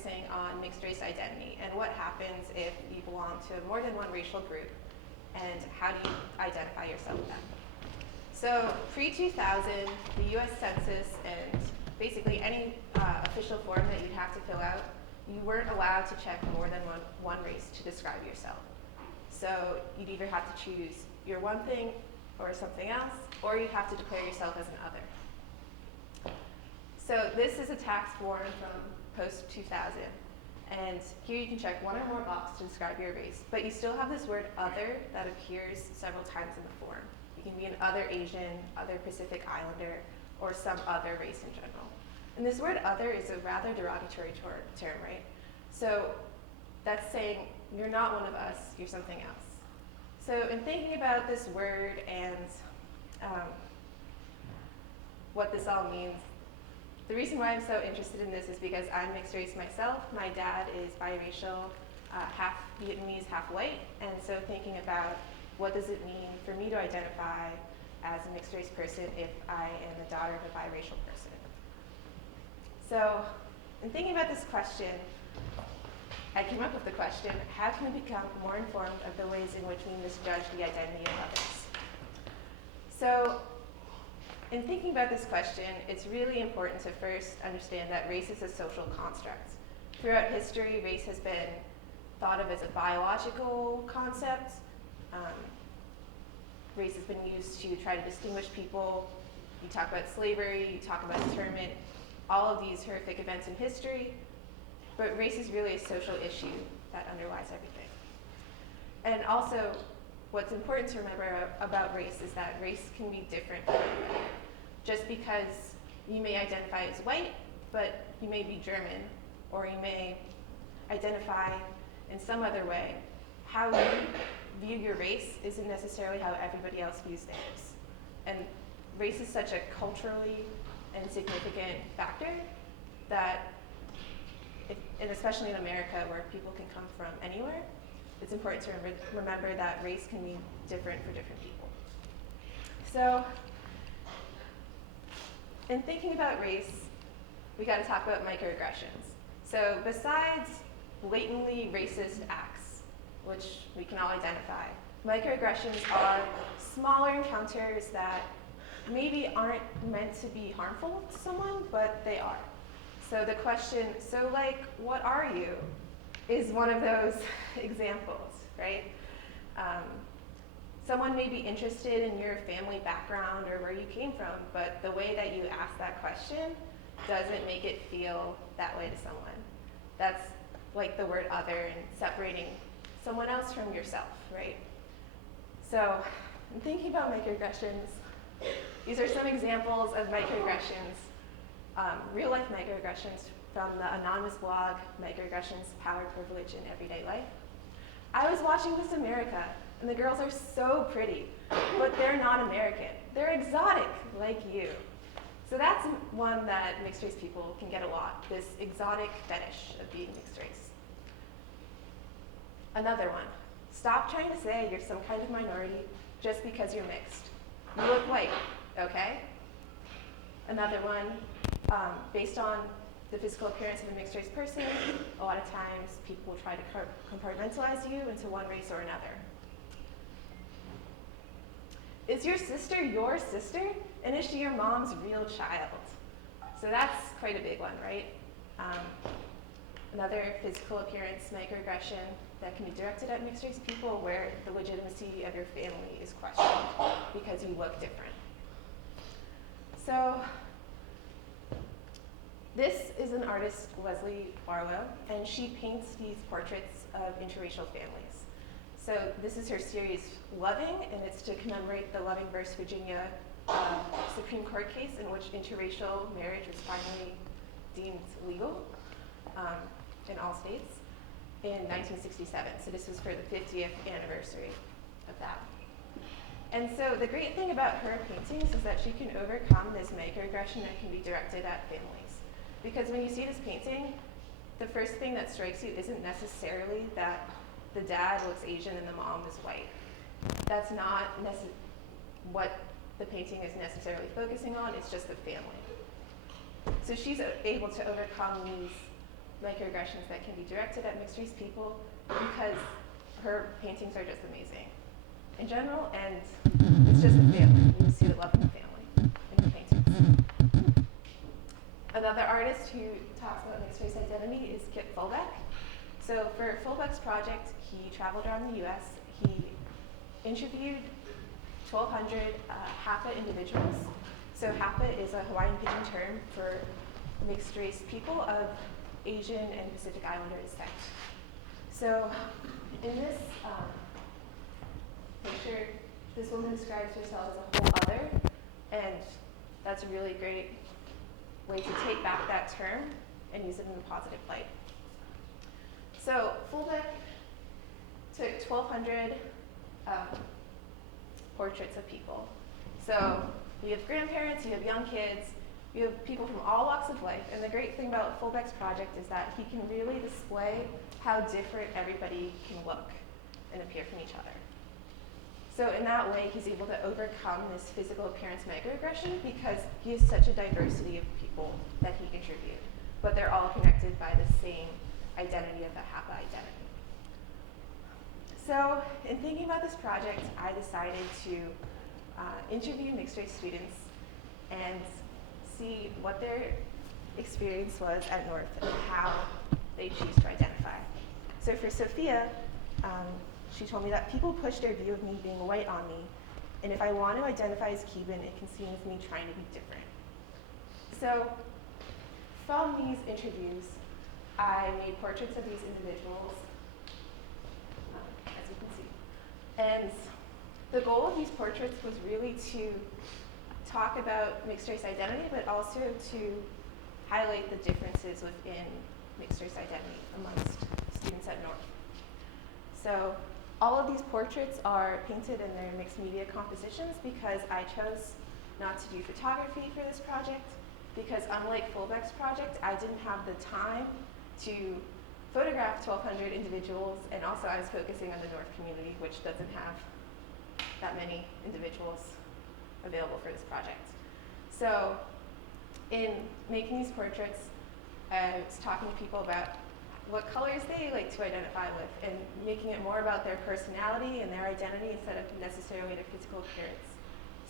focusing on mixed race identity and what happens if you belong to more than one racial group, and how do you identify yourself with them. So pre-2000, the US Census and basically any official form that you'd have to fill out, you weren't allowed to check more than one race to describe yourself. So you'd either have to choose your one thing or something else, or you'd have to declare yourself as an other. So this is a tax form from post-2000. And here you can check one or more boxes to describe your race, but you still have this word other that appears several times in the form. You can be an other Asian, other Pacific Islander, or some other race in general. And this word other is a rather derogatory term, right? So that's saying you're not one of us, you're something else. So in thinking about this word and what this all means, the reason why I'm so interested in this is because I'm mixed race myself. My dad is biracial, half Vietnamese, half white, and so thinking about what does it mean for me to identify as a mixed race person if I am the daughter of a biracial person. So in thinking about this question, I came up with the question, how can we become more informed of the ways in which we misjudge the identity of others? So in thinking about this question, it's really important to first understand that race is a social construct. Throughout history, race has been thought of as a biological concept. Race has been used to try to distinguish people. You talk about slavery, you talk about internment, all of these horrific events in history, but race is really a social issue that underlies everything. And also, what's important to remember about race is that race can be different from everybody. Just because you may identify as white, but you may be German, or you may identify in some other way, how you view your race isn't necessarily how everybody else views theirs. And race is such a culturally and significant factor that, and especially in America where people can come from anywhere, it's important to remember that race can be different for different people. So, in thinking about race, we got to talk about microaggressions. So besides blatantly racist acts, which we can all identify, microaggressions are smaller encounters that maybe aren't meant to be harmful to someone, but they are. So the question, so like, what are you, is one of those examples, right? Someone may be interested in your family background or where you came from, but the way that you ask that question doesn't make it feel that way to someone. That's like the word other and separating someone else from yourself, right? So, in thinking about microaggressions, these are some examples of microaggressions, real life microaggressions from the anonymous blog, Microaggressions, Power, Privilege, in Everyday Life. I was watching Miss America, and the girls are so pretty, but they're not American. They're exotic, like you. So that's one that mixed race people can get a lot, this exotic fetish of being mixed race. Another one, stop trying to say you're some kind of minority just because you're mixed. You look white, okay? Another one, based on the physical appearance of a mixed race person, a lot of times people will try to compartmentalize you into one race or another. Is your sister, and is she your mom's real child? So that's quite a big one, right? Another physical appearance microaggression that can be directed at mixed race people where the legitimacy of your family is questioned because you look different. So this is an artist, Leslie Barlow, and she paints these portraits of interracial families. So this is her series, Loving, and it's to commemorate the Loving versus Virginia Supreme Court case in which interracial marriage was finally deemed legal in all states in 1967. So this was for the 50th anniversary of that. And so the great thing about her paintings is that she can overcome this microaggression that can be directed at families. Because when you see this painting, the first thing that strikes you isn't necessarily that the dad looks Asian and the mom is white. That's not what the painting is necessarily focusing on, it's just the family. So she's able to overcome these microaggressions that can be directed at mixed race people because her paintings are just amazing in general, and it's just a family. You see the love of the family in her paintings. Another artist who talks about mixed race identity is Kip Fulbeck. So for Fulbeck's project, he traveled around the US. He interviewed 1,200 Hapa individuals. So Hapa is a Hawaiian pidgin term for mixed race people of Asian and Pacific Islander descent. So in this picture, this woman describes herself as a whole other, and that's a really great way to take back that term and use it in a positive light. So Fulbeck took 1,200 portraits of people. So you have grandparents, you have young kids, you have people from all walks of life, and the great thing about Fulbeck's project is that he can really display how different everybody can look and appear from each other. So in that way, he's able to overcome this physical appearance microaggression because he has such a diversity of people that he can tribute, but they're all connected by the same identity of the Hapa identity. So in thinking about this project, I decided to interview mixed race students and see what their experience was at North and how they choose to identify. So for Sophia, she told me that people push their view of me being white on me, and if I want to identify as Cuban, it can seem as me trying to be different. So from these interviews, I made portraits of these individuals, as you can see. And the goal of these portraits was really to talk about mixed race identity, but also to highlight the differences within mixed race identity amongst students at North. So all of these portraits are painted in their mixed media compositions because I chose not to do photography for this project because unlike Fulbeck's project, I didn't have the time to photograph 1,200 individuals, and also I was focusing on the North community, which doesn't have that many individuals available for this project. So in making these portraits, I was talking to people about what colors they like to identify with and making it more about their personality and their identity instead of necessarily their physical appearance,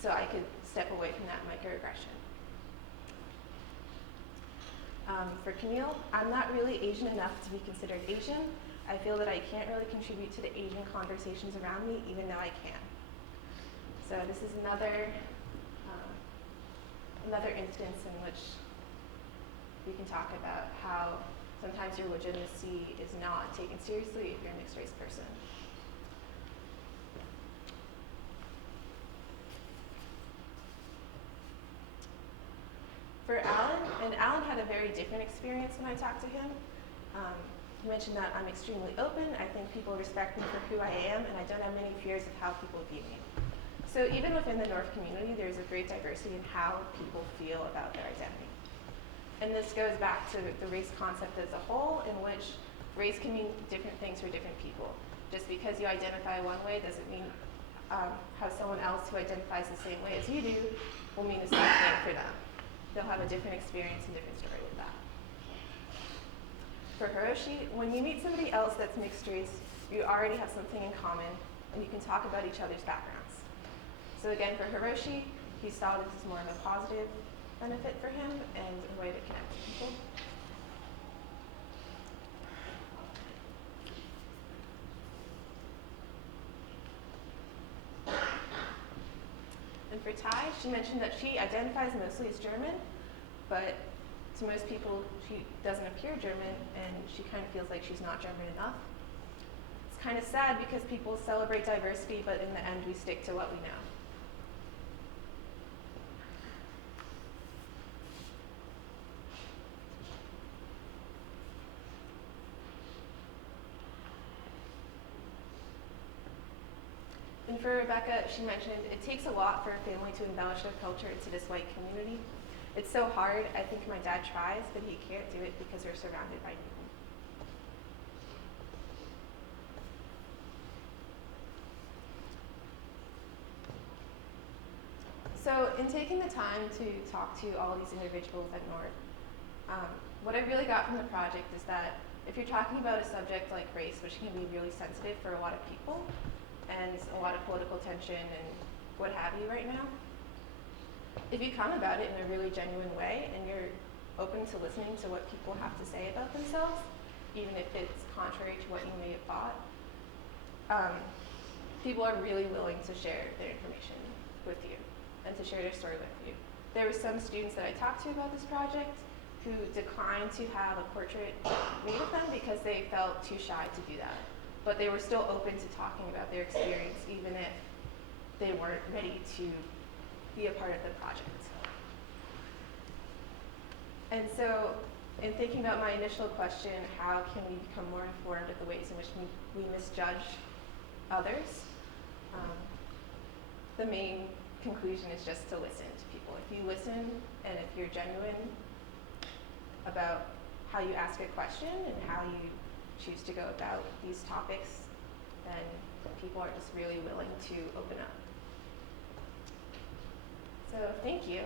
so I could step away from that microaggression. For Camille, I'm not really Asian enough to be considered Asian. I feel that I can't really contribute to the Asian conversations around me, even though I can. So this is another instance in which we can talk about how sometimes your legitimacy is not taken seriously if you're a mixed race person. For Alan, and Alan had a very different experience when I talked to him. He mentioned that I'm extremely open, I think people respect me for who I am, and I don't have many fears of how people view me. So even within the North community, there's a great diversity in how people feel about their identity. And this goes back to the race concept as a whole, in which race can mean different things for different people. Just because you identify one way doesn't mean how someone else who identifies the same way as you do will mean the same thing for them. They'll have a different experience and different story with that. For Hiroshi, when you meet somebody else that's mixed race, you already have something in common, and you can talk about each other's backgrounds. So again, for Hiroshi, he saw this as more of a positive benefit for him and a way to connect with people. And for Tai, she mentioned that she identifies mostly as German, but to most people, she doesn't appear German, and she kind of feels like she's not German enough. It's kind of sad because people celebrate diversity, but in the end, we stick to what we know. And for Rebecca, she mentioned it takes a lot for a family to embellish their culture to this white community. It's so hard. I think my dad tries, but he can't do it because we're surrounded by people. So in taking the time to talk to all these individuals at North, what I really got from the project is that if you're talking about a subject like race, which can be really sensitive for a lot of people, and a lot of political tension and what have you right now, if you come about it in a really genuine way and you're open to listening to what people have to say about themselves, even if it's contrary to what you may have thought, people are really willing to share their information with you and to share their story with you. There were some students that I talked to about this project who declined to have a portrait made of them because they felt too shy to do that. But they were still open to talking about their experience even if they weren't ready to be a part of the project. And so, in thinking about my initial question, how can we become more informed of the ways in which we misjudge others? The main conclusion is just to listen to people. If you listen and if you're genuine about how you ask a question and how you choose to go about these topics, then people are just really willing to open up. So thank you.